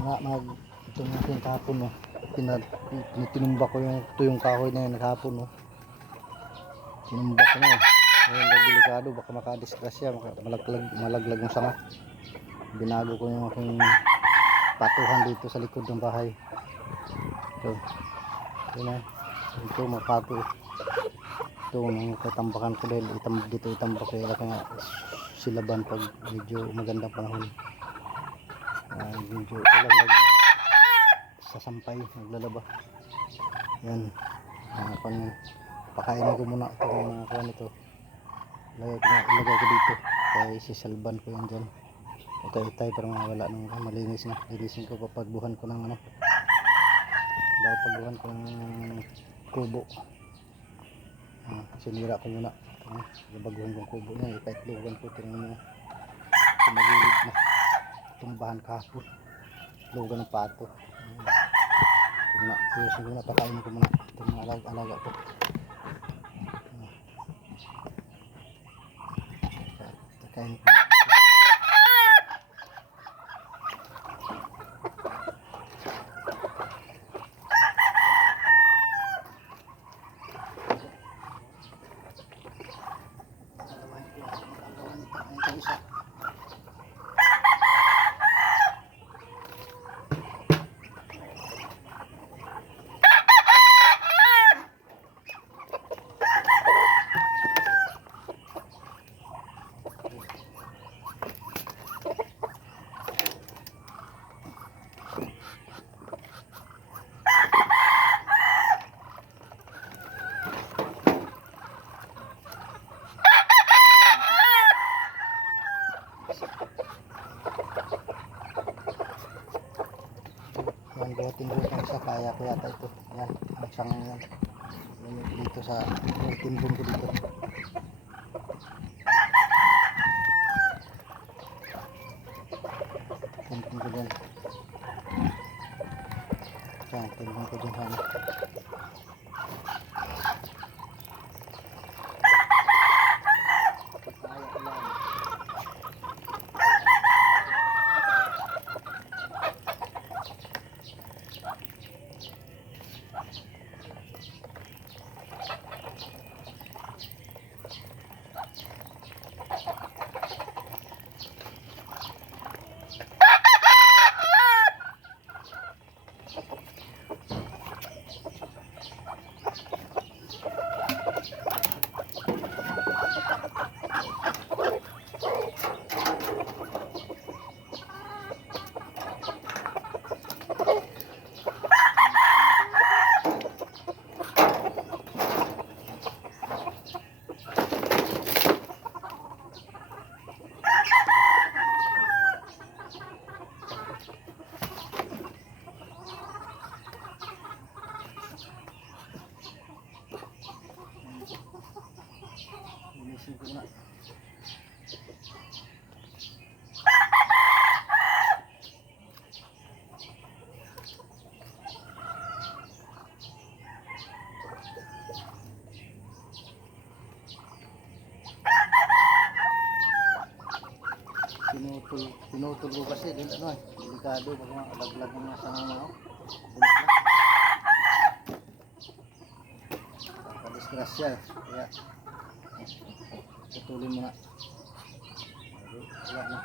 Ito nga yung kahapon, no. Tinumba ko yung kahoy na yun kahapon, no. Tinumba ko na yun. Ngayon delikado, baka makadisgrasya, malaglag yung sanga. Binago ko yung aking patuhan dito sa likod ng bahay. Ito na, ito mapato. Ito nang katambakan ko dahil dito itambak kaya nga silaban pag medyo magandang panahon. Medyo ulang sasampay, naglalaba. Yan, pakainin ko muna itong mga kuwan ito. Ilagay ko dito kaya isisalban ko yan dyan. Itay para wala nang malinis na. Linisin ko, papagbuhan ko ng papagbuhan ko ng kubo. Sinira ko muna. Baguhan kong kubo niya, ipaitlugan ko. Tingnan mo, tumagilid na, tumbahan kahapon, lugan ng pato. Ayusin ko na, pakainin ko muna itong mga alaga ko. Pakainin ko. Yan, buhatin ko yung isa, kaya ko yata ito. Yan, ang sangang yan. Dito sa timbong ko dito. Timbong ko dyan. Yan, timbong ko dyan sana. Linisin ko na. Pinutol ko kasi din delikado pag mga alaglag ng mga sangaw. Bulit na. Disgrasya, kaya putulin mo na. Wala na.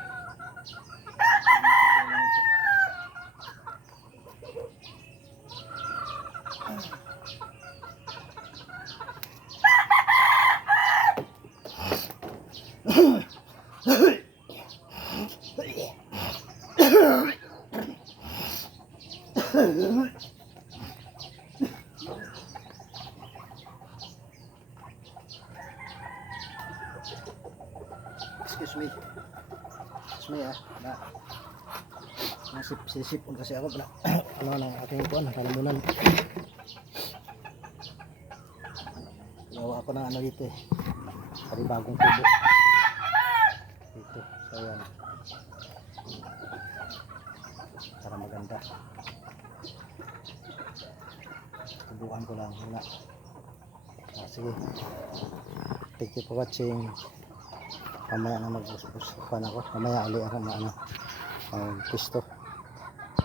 Excuse me. Excuse me nasisipon kasi ako pala. Ano ng aking kuwan, kalamunan. Gawa ako ng ano dito eh. Bagong kubo. Dito. So yan. Para maganda. Tubukan ko lang. Wala. Sige. Thank you for watching. Mamaya na mag-usap ako. Mamaya ulit ako mag-pisto.